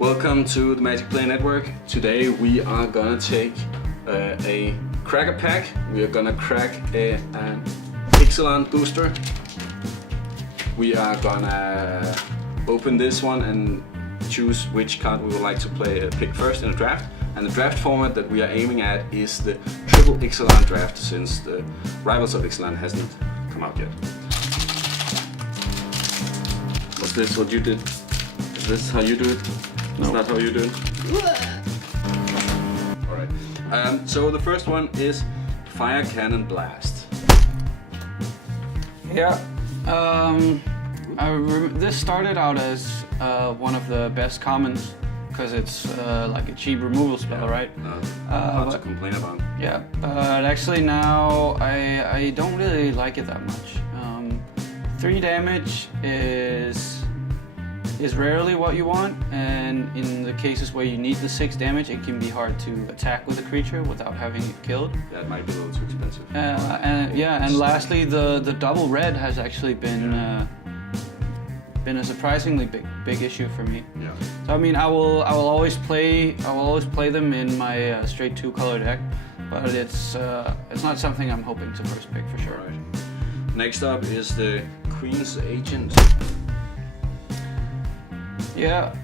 Welcome to the Magic Play Network. Today we are gonna take a Crack-a-pack. We are gonna crack an IXALAN booster. We are gonna open this one and choose which card we would like to pick first in a draft. And the draft format that we are aiming at is the triple IXALAN draft, since the Rivals of IXALAN hasn't come out yet. Was this what you did? Is this how you do it? No. It's not how you do it? Alright. So the first one is Fire Cannon Blast. Yeah. This started out as one of the best commons because it's like a cheap removal spell, right? Hard to complain about. Yeah, but actually now I don't really like it that much. 3 damage is rarely what you want, and in the cases where you need the 6 damage, it can be hard to attack with a creature without having it killed. That might be a little too expensive. And lastly, the double red has actually been a surprisingly big issue for me. Yeah. So I mean, I will always play them in my straight 2-color deck, but it's not something I'm hoping to first pick for sure. Right. Next up is the Queen's Agent. Yeah.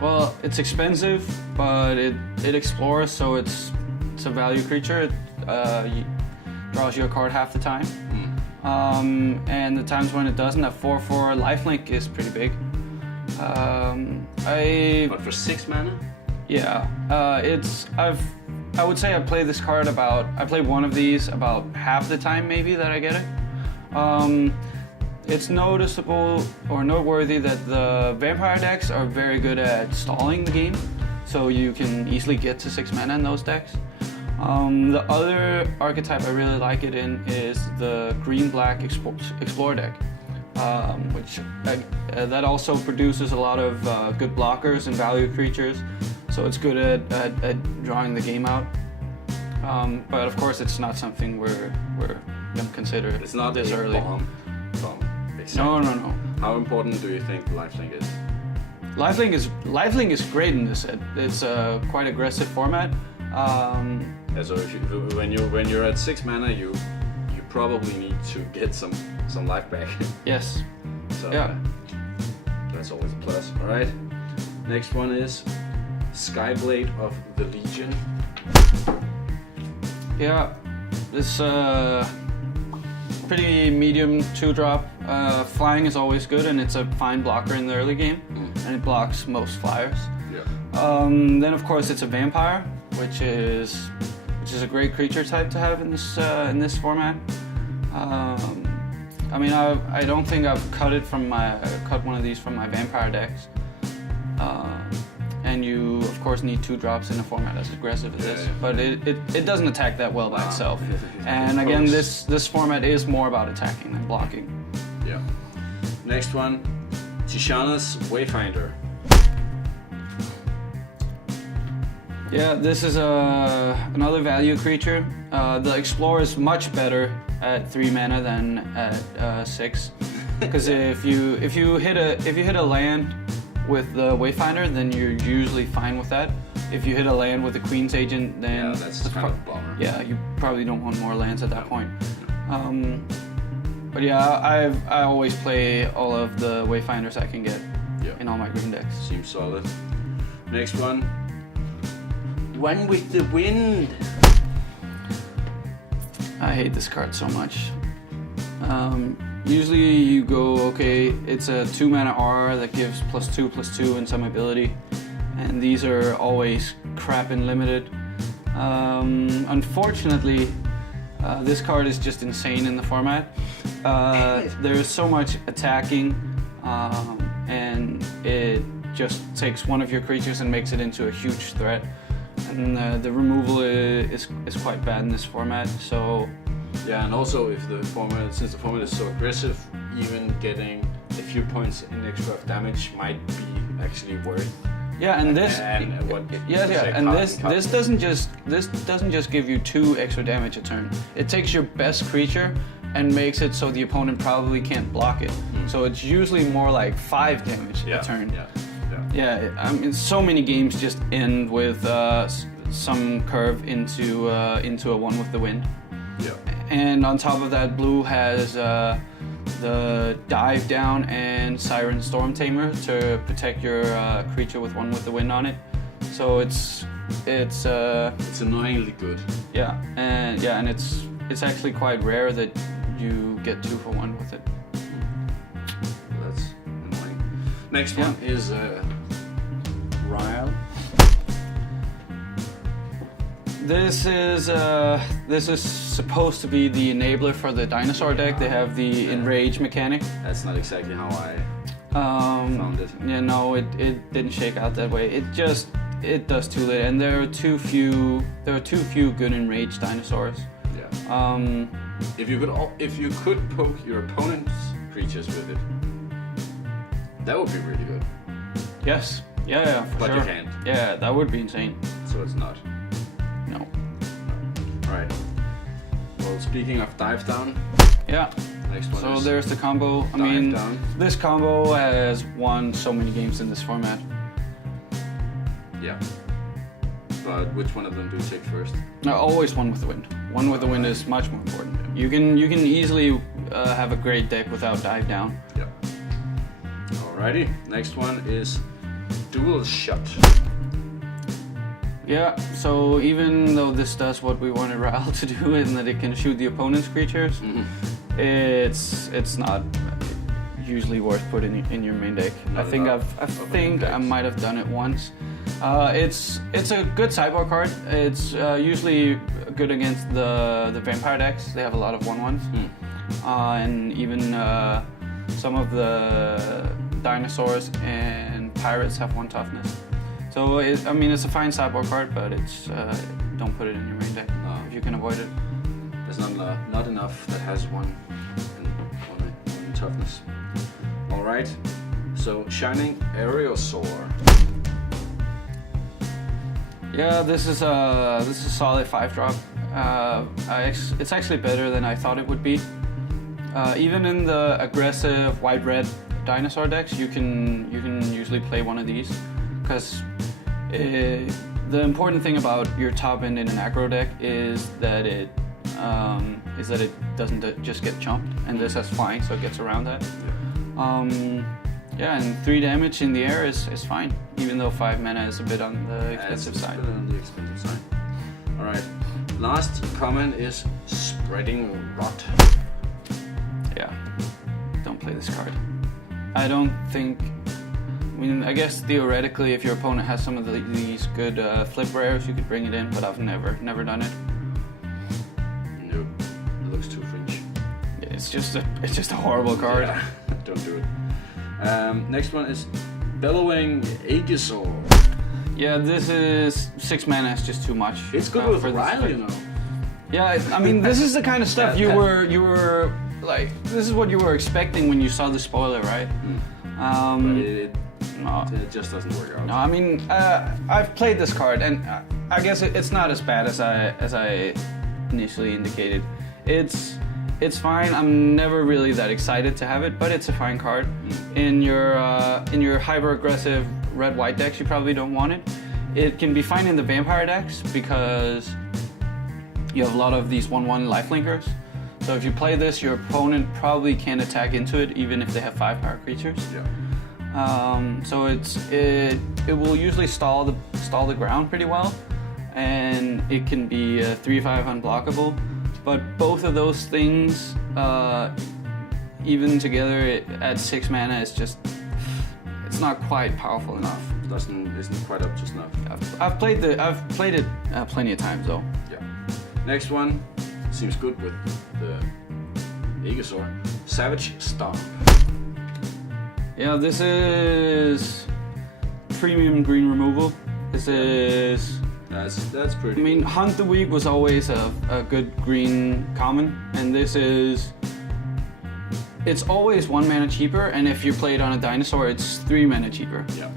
Well, it's expensive, but it explores, so it's a value creature. It draws you a card half the time. And the times when it doesn't, at 4/4 lifelink is pretty big. But for 6 mana? Yeah, I would say I play this card I play one of these about half the time maybe that I get it. It's noticeable or noteworthy that the vampire decks are very good at stalling the game, so you can easily get to 6 mana in those decks. The other archetype I really like it in is the green-black Explorer deck, which that also produces a lot of good blockers and value creatures, so it's good at drawing the game out. But of course, it's not something we're going to consider it's not this early. Bomb. No. How important do you think lifelink is? Lifelink is great in this set. It's a quite aggressive format. So when you're at 6 mana, you probably need to get some life back. Yes. So yeah. That's always a plus. All right. Next one is Skyblade of the Legion. Yeah. This pretty medium 2-drop. Flying is always good, and it's a fine blocker in the early game, and it blocks most flyers. Yeah. Then of course it's a vampire, which is a great creature type to have in this format. I mean, I don't think I've cut one of these from my vampire decks. And you of course need 2 drops in a format as aggressive as this, but it doesn't attack that well by itself. And again, this format is more about attacking than blocking. Yeah. Next one, Tishana's Wayfinder. Yeah, this is another value creature. The Explorer is much better at 3 mana than at 6, because if you hit a land with the Wayfinder, then you're usually fine with that. If you hit a land with the Queen's Agent, then that's kind of a bummer. Yeah, you probably don't want more lands at that point. But yeah, I always play all of the Wayfinders I can get in all my green decks. Seems solid. Next one, One with the Wind. I hate this card so much. Usually you go, okay, it's a 2 mana aura that gives +2/+2 and some ability, and these are always crap and limited. Unfortunately, this card is just insane in the format. There's so much attacking, and it just takes one of your creatures and makes it into a huge threat. And the removal is quite bad in this format. So yeah, and also since the format is so aggressive, even getting a few points in extra damage might be actually worth. Yeah, and this this doesn't just give you 2 extra damage a turn. It takes your best creature and makes it so the opponent probably can't block it. So it's usually more like 5 damage a turn. Yeah, I mean, so many games just end with some curve into a one with the wind. Yeah. And on top of that, blue has the dive down and Siren Storm Tamer to protect your creature with one with the wind on it. So it's annoyingly good. Yeah, and it's actually quite rare that you get 2 for 1 with it. That's annoying. Next one is Ryle. This is supposed to be the enabler for the dinosaur deck. They have the enrage mechanic. That's not exactly how I found it. Yeah, no, it didn't shake out that way. It does too late, and there are too few good enraged dinosaurs. Yeah. If you could poke your opponent's creatures with it, that would be really good. Yes. Yeah, for but sure. you can't. Yeah, that would be insane. So it's not. No. Alright. Well, speaking of dive down. Yeah. Next one. So there's the combo. I mean, this combo has won so many games in this format. Yeah. But which one of them do you take first? No, always one with the wind. One with the wind is much more important. You can easily have a great deck without dive down. Yeah. Alrighty. Next one is dual shot. Yeah. So even though this does what we wanted Ryle to do, in that it can shoot the opponent's creatures, it's not usually worth putting in your main deck. I think I might have done it once. It's a good sideboard card. It's usually good against the vampire decks. They have a lot of 1/1s, and even some of the dinosaurs and pirates have 1 toughness. So it's a fine sideboard card, but it's don't put it in your main deck if you can avoid it. There's not enough that has 1 in toughness. All right. So Shining Aerosaur. Yeah, this is a solid 5-drop. It's actually better than I thought it would be. Even in the aggressive white-red dinosaur decks, you can usually play one of these, because the important thing about your top end in an aggro deck is that it doesn't just get chumped, and this has flying, so it gets around that. Yeah, and 3 damage in the air is fine, even though 5 mana is a bit on the expensive side. All right. Last comment is Spreading Rot. Yeah, don't play this card. I don't think. I mean, I guess theoretically, if your opponent has some of these good flip rares, you could bring it in, but I've never done it. Nope, it looks too fringe. It's just a horrible card. Yeah, don't do it. Next one is Bellowing Aegisaur. Yeah, this is 6 mana is just too much. It's good with Ryle, you know. Yeah, I mean, this is the kind of stuff you were like. This is what you were expecting when you saw the spoiler, right? But it just doesn't work out. No, I mean, I've played this card, and I guess it's not as bad as I initially indicated. It's fine. I'm never really that excited to have it, but it's a fine card. In your hyper aggressive red-white decks, you probably don't want it. It can be fine in the vampire decks because you have a lot of these 1/1 lifelinkers. So if you play this, your opponent probably can't attack into it, even if they have 5 power creatures. Yeah. So it will usually stall the ground pretty well, and it can be 3/5 unblockable. But both of those things, even together at 6 mana, it's not quite powerful enough. Isn't quite up to snuff. I've played it plenty of times though. Yeah. Next one seems good with the Aegisaur. Savage Stomp. Yeah, this is premium green removal. This is. That's pretty. I mean, Hunt the Weak was always a good green common, and this is. It's always 1 mana cheaper, and if you play it on a dinosaur, it's 3 mana cheaper. Yeah.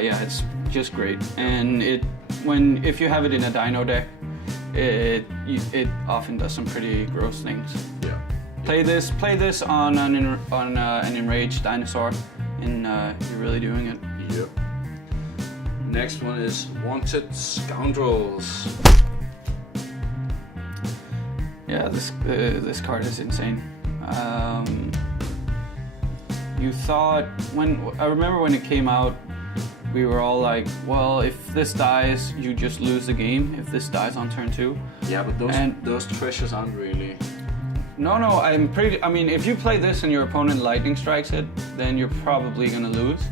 Yeah, it's just great, and if you have it in a dino deck, it often does some pretty gross things. Yeah. Play this on an enraged dinosaur, and you're really doing it. Yep. Next one is Wanted Scoundrels. Yeah, this card is insane. You thought I remember when it came out, we were all like, well, if this dies, you just lose the game. If this dies on turn 2. Yeah, but those treasures aren't really. No, I mean, if you play this and your opponent lightning strikes it, then you're probably gonna lose.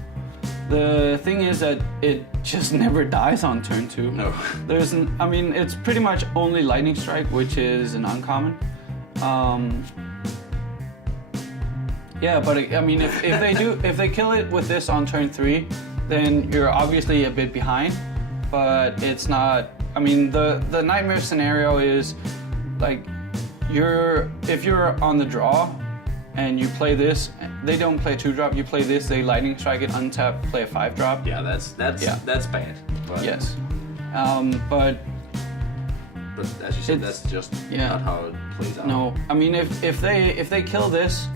The thing is that it just never dies on turn 2. No. I mean, it's pretty much only lightning strike, which is an uncommon. Yeah, but I mean, if they kill it with this on turn 3, then you're obviously a bit behind. But it's not. I mean, the nightmare scenario is like if you're on the draw and you play this, they don't play 2-drop. You play this, they lightning strike it, untap, play a 5-drop. Yeah, that's bad. But Yes, but as you said, that's just not how it plays out. No, I mean if they kill this,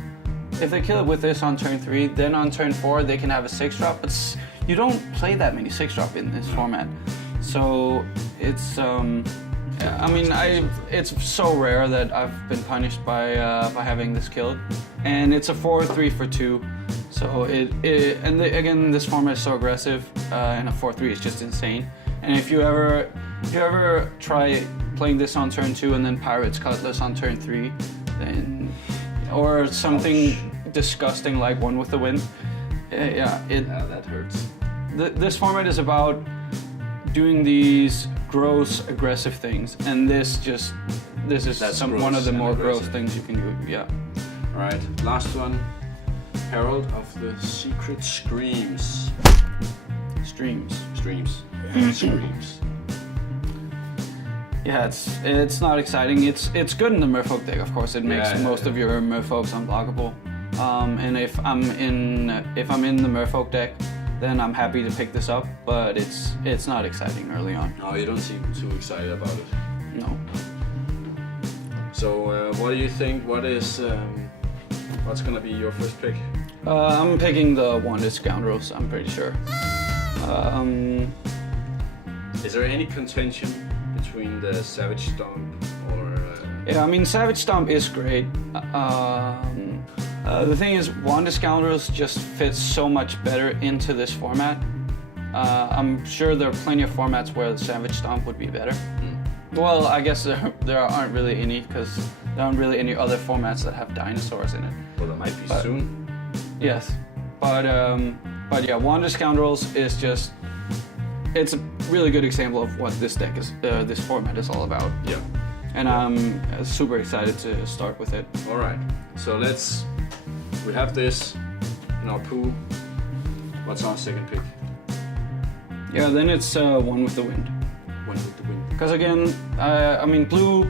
if they kill it with this on turn 3, then on turn 4 they can have a 6-drop. But you don't play that many 6-drop in this format, so it's. I mean, it's so rare that I've been punished by having this killed, and it's a 4-3 for 2, so again this format is so aggressive, and a 4-3 is just insane. And if you ever try playing this on turn 2 and then Pirate's Cutlass on turn 3, then or something disgusting like One with the Wind, that hurts. This format is about doing these gross aggressive things, and this is one of the more gross things you can do. Yeah. All right, last one, Herald of the Secret Screams. Streams. Yeah, it's not exciting. It's good in the Merfolk deck, of course. It makes most of your Merfolks unblockable. And if I'm in the Merfolk deck, then I'm happy to pick this up, but it's not exciting early on. No, you don't seem too excited about it. No. So what do you think? What's gonna be your first pick? I'm picking the Wanted Scoundrels, I'm pretty sure. Is there any contention between the Savage Stomp or? Yeah, I mean, Savage Stomp is great. The thing is, Wanted Scoundrels just fits so much better into this format. I'm sure there are plenty of formats where the Savage Stomp would be better. Well, I guess there aren't really any, because there aren't really any other formats that have dinosaurs in it. Well, there might be soon. Yes, but yeah, Wanted Scoundrels is just, it's a really good example of what this deck is, this format is all about. Yeah. And I'm super excited to start with it. All right, so we have this in our pool. What's our second pick? Yeah, then it's One with the Wind. One with the Wind. Because again, I mean, blue,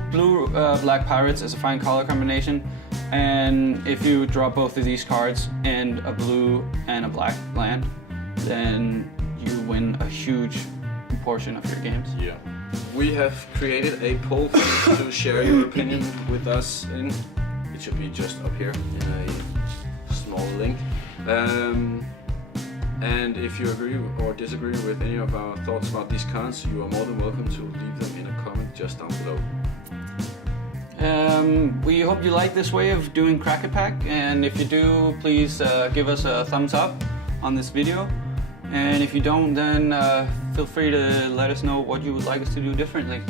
black pirates is a fine color combination, and if you draw both of these cards and a blue and a black land, then you win a huge portion of your games. Yeah. We have created a poll for you to share your opinion with us in. It should be just up here in a small link. And if you agree or disagree with any of our thoughts about these cards, you are more than welcome to leave them in a comment just down below. We hope you like this way of doing Crack-a-pack, and if you do, please give us a thumbs up on this video. And if you don't, then feel free to let us know what you would like us to do differently.